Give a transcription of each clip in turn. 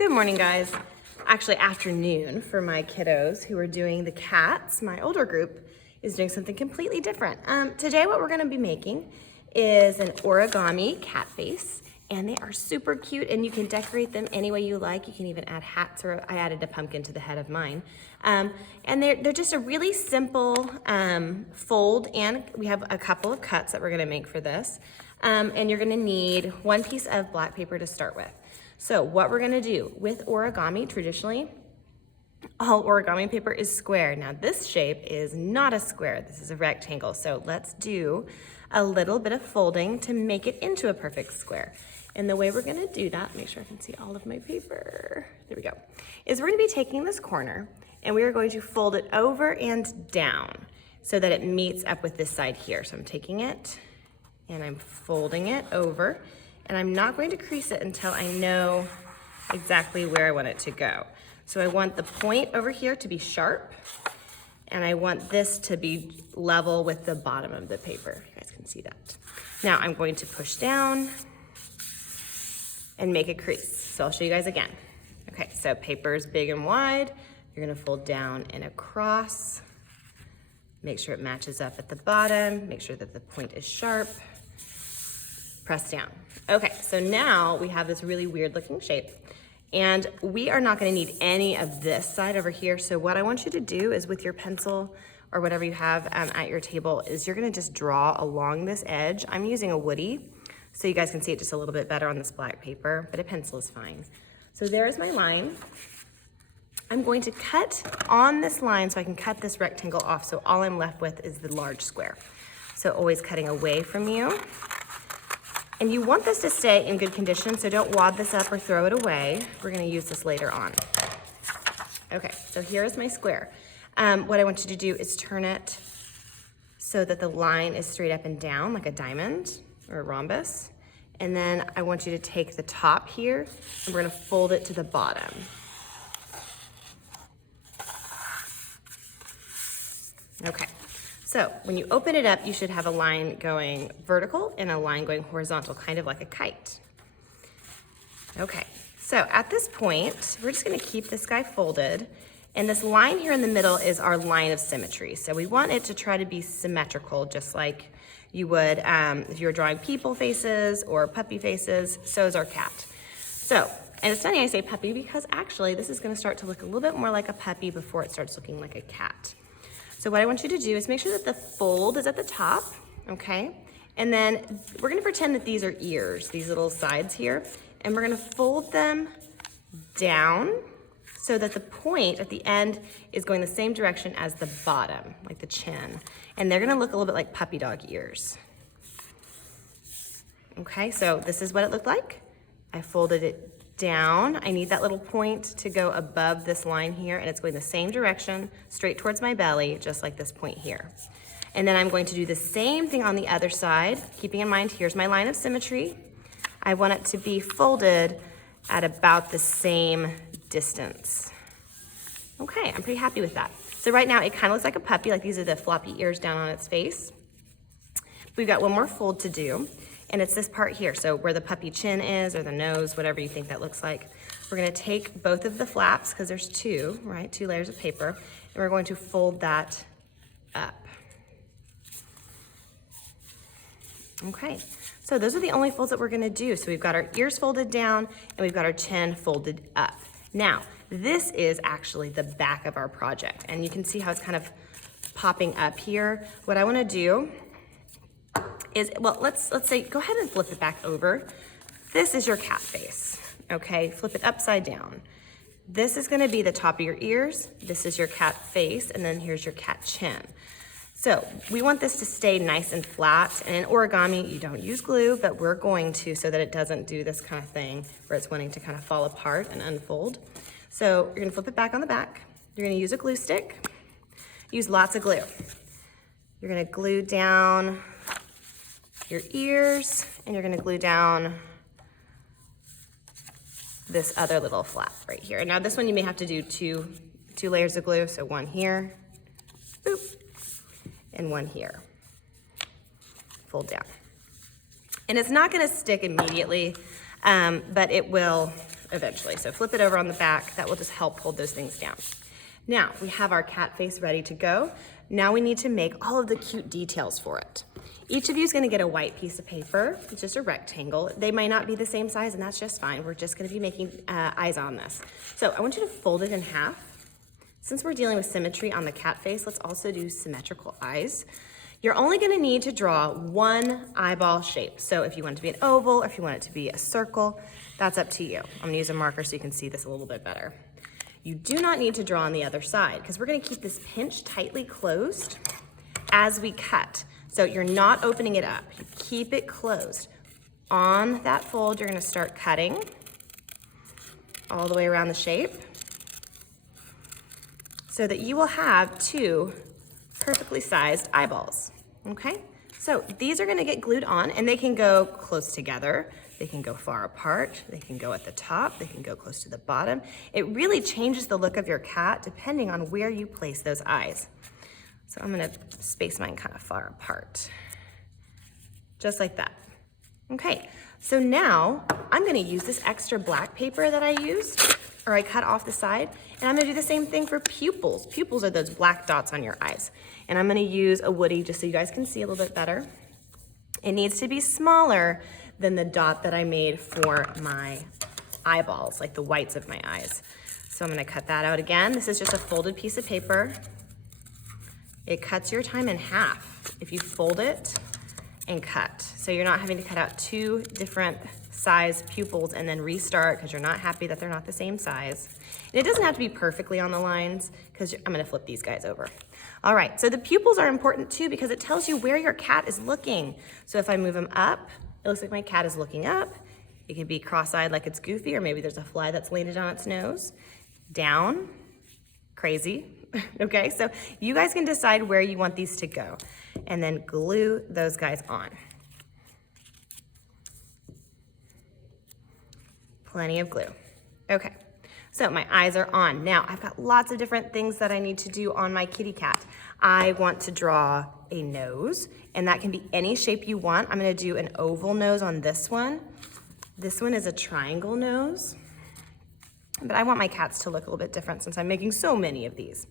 Good morning, guys. Actually, afternoon for my kiddos who are doing the cats. My older group is doing something completely different. Today, what we're gonna be making is an origami cat face, and they are super cute, and you can decorate them any way you like. You can even add hats, or I added a pumpkin to the head of mine. And they're just a really simple fold, and we have a couple of cuts that we're gonna make for this. And you're gonna need one piece of black paper to start with. So what we're gonna do with origami, traditionally, all origami paper is square. Now this shape is not a square, this is a rectangle. So let's do a little bit of folding to make it into a perfect square. And the way we're gonna do that, make sure I can see all of my paper, there we go, is we're gonna be taking this corner and we are going to fold it over and down so that it meets up with this side here. So I'm taking it and I'm folding it over, and I'm not going to crease it until I know exactly where I want it to go. So I want the point over here to be sharp, and I want this to be level with the bottom of the paper. You guys can see that. Now I'm going to push down and make a crease. So I'll show you guys again. Okay, so paper is big and wide. You're gonna fold down and across. Make sure it matches up at the bottom. Make sure that the point is sharp. Press down. Okay, so now we have this really weird looking shape, and we are not gonna need any of this side over here. So what I want you to do is with your pencil or whatever you have at your table is you're gonna just draw along this edge. I'm using a woody, so you guys can see it just a little bit better on this black paper, but a pencil is fine. So there's my line. I'm going to cut on this line so I can cut this rectangle off, so all I'm left with is the large square. So always cutting away from you. And you want this to stay in good condition, so don't wad this up or throw it away. We're gonna use this later on. Okay, so here's my square. What I want you to do is turn it so that the line is straight up and down like a diamond or a rhombus. And then I want you to take the top here and we're gonna fold it to the bottom. Okay. So when you open it up, you should have a line going vertical and a line going horizontal, kind of like a kite. Okay, so at this point, we're just gonna keep this guy folded, and this line here in the middle is our line of symmetry. So we want it to try to be symmetrical, just like you would if you were drawing people faces or puppy faces, so is our cat. So, and it's funny I say puppy because actually this is gonna start to look a little bit more like a puppy before it starts looking like a cat. So what I want you to do is make sure that the fold is at the top, okay? And then we're gonna pretend that these are ears, these little sides here, and we're gonna fold them down so that the point at the end is going the same direction as the bottom, like the chin. And they're gonna look a little bit like puppy dog ears. Okay, so this is what it looked like. I folded it down. I need that little point to go above this line here, and it's going the same direction, straight towards my belly, just like this point here. And then I'm going to do the same thing on the other side, keeping in mind, here's my line of symmetry. I want it to be folded at about the same distance. Okay, I'm pretty happy with that. So right now, it kind of looks like a puppy, like these are the floppy ears down on its face. We've got one more fold to do. And it's this part here, so where the puppy chin is, or the nose, whatever you think that looks like. We're gonna take both of the flaps, because there's two, right? 2 layers of paper, and we're going to fold that up. Okay, so those are the only folds that we're gonna do. So we've got our ears folded down, and we've got our chin folded up. Now, this is actually the back of our project, and you can see how it's kind of popping up here. What I wanna do is, well, let's say, go ahead and flip it back over. This is your cat face, okay? Flip it upside down. This is gonna be the top of your ears. This is your cat face, and then here's your cat chin. So we want this to stay nice and flat, and in origami, you don't use glue, but we're going to so that it doesn't do this kind of thing where it's wanting to kind of fall apart and unfold. So you're gonna flip it back on the back. You're gonna use a glue stick. Use lots of glue. You're gonna glue down your ears, and you're gonna glue down this other little flap right here. Now this one you may have to do two layers of glue, so one here, boop, and one here. Fold down. And it's not gonna stick immediately, but it will eventually. So flip it over on the back. That will just help hold those things down. Now we have our cat face ready to go. Now we need to make all of the cute details for it. Each of you is going to get a white piece of paper. It's just a rectangle. They might not be the same size, and that's just fine. We're just going to be making eyes on this. So I want you to fold it in half. Since we're dealing with symmetry on the cat face, let's also do symmetrical eyes. You're only going to need to draw one eyeball shape. So if you want it to be an oval, or if you want it to be a circle, that's up to you. I'm going to use a marker so you can see this a little bit better. You do not need to draw on the other side because we're going to keep this pinch tightly closed as we cut. So you're not opening it up. You keep it closed. On that fold, you're going to start cutting all the way around the shape so that you will have two perfectly sized eyeballs, okay? So these are gonna get glued on, and they can go close together, they can go far apart, they can go at the top, they can go close to the bottom. It really changes the look of your cat depending on where you place those eyes. So I'm gonna space mine kind of far apart, just like that. Okay, so now I'm gonna use this extra black paper that I used, or I cut off the side, and I'm gonna do the same thing for pupils. Pupils are those black dots on your eyes. And I'm gonna use a woody just so you guys can see a little bit better. It needs to be smaller than the dot that I made for my eyeballs, like the whites of my eyes. So I'm gonna cut that out again. This is just a folded piece of paper. It cuts your time in half if you fold it and cut. So you're not having to cut out two different size pupils and then restart because you're not happy that they're not the same size. And it doesn't have to be perfectly on the lines because I'm gonna flip these guys over. All right, so the pupils are important too because it tells you where your cat is looking. So if I move them up, it looks like my cat is looking up. It can be cross-eyed like it's goofy, or maybe there's a fly that's landed on its nose. Down, crazy. Okay, so you guys can decide where you want these to go and then glue those guys on. Plenty of glue. Okay, so my eyes are on. Now I've got lots of different things that I need to do on my kitty cat. I want to draw a nose, and that can be any shape you want. I'm gonna do an oval nose on this one. This one is a triangle nose. But I want my cats to look a little bit different since I'm making so many of these.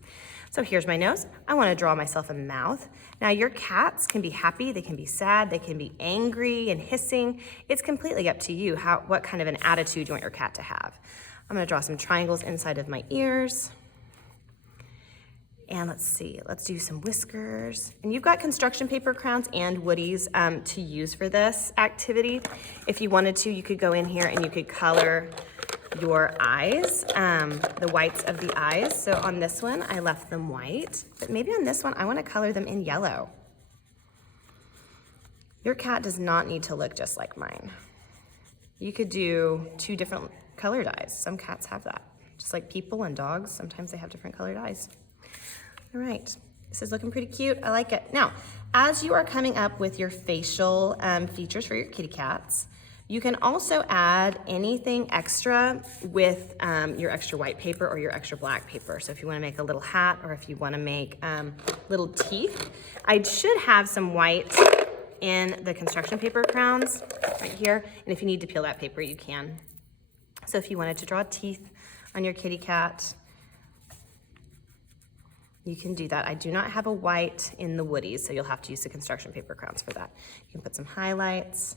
So here's my nose. I want to draw myself a mouth. Now your cats can be happy, they can be sad, they can be angry and hissing. It's completely up to you what kind of an attitude you want your cat to have. I'm going to draw some triangles inside of my ears. And let's see, let's do some whiskers. And you've got construction paper crowns and woodies to use for this activity. If you wanted to, you could go in here and you could color your eyes, the whites of the eyes. So on this one, I left them white, but maybe on this one, I want to color them in yellow. Your cat does not need to look just like mine. You could do two different colored eyes. Some cats have that. Just like people and dogs, sometimes they have different colored eyes. All right, this is looking pretty cute. I like it. Now, as you are coming up with your facial features for your kitty cats, you can also add anything extra with your extra white paper or your extra black paper. So if you want to make a little hat, or if you want to make little teeth, I should have some white in the construction paper crowns right here. And if you need to peel that paper, you can. So if you wanted to draw teeth on your kitty cat, you can do that. I do not have a white in the woodies, so you'll have to use the construction paper crowns for that. You can put some highlights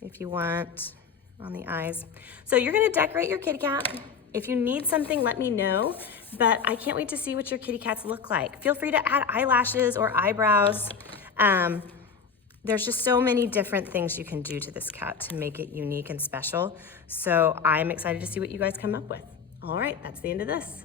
if you want on the eyes. So you're gonna decorate your kitty cat. If you need something, let me know, but I can't wait to see what your kitty cats look like. Feel free to add eyelashes or eyebrows. There's just so many different things you can do to this cat to make it unique and special. So I'm excited to see what you guys come up with. All right, that's the end of this.